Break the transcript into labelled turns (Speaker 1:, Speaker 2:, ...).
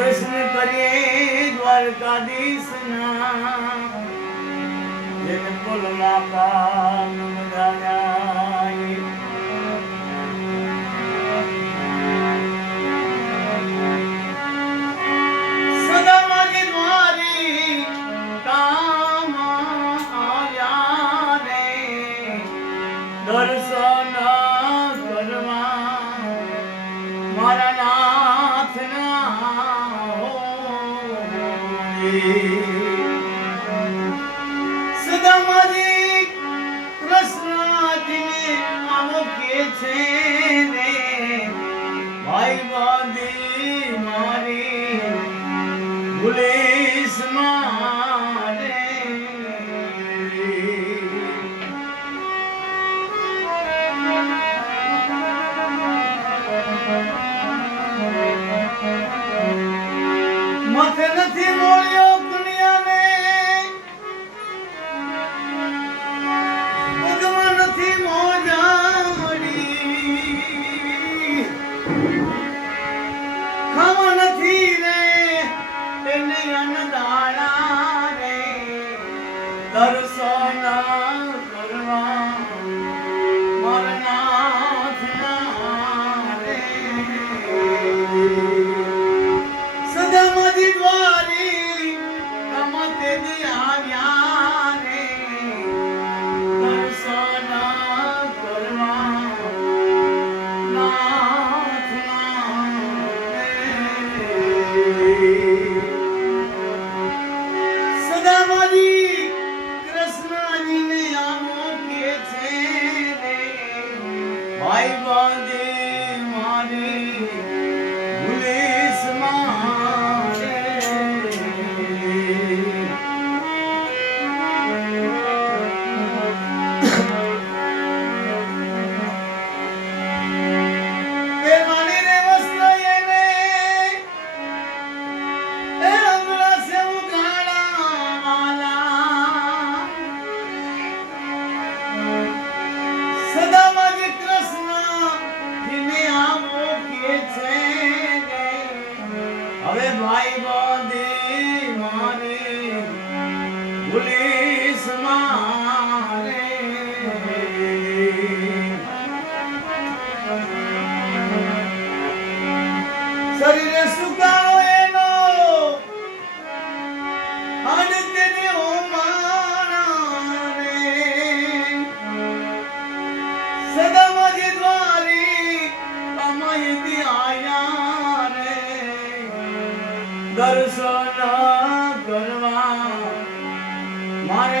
Speaker 1: દર્શન કરીએ દ્વારકાધીશ ના જેને કામ જાય સદા મારી કૃષ્ણજીને આવો કે છે ને ભાઈ મારી ભૂલીશ મારે ભાઈ બાંધે ભૂલીશ મારે શરીરે સુકાઓ એનો આદિત્ય દેવો મારા રે સદા માજી દ્વારી કમાઈતી આયા રે દર્શન મારે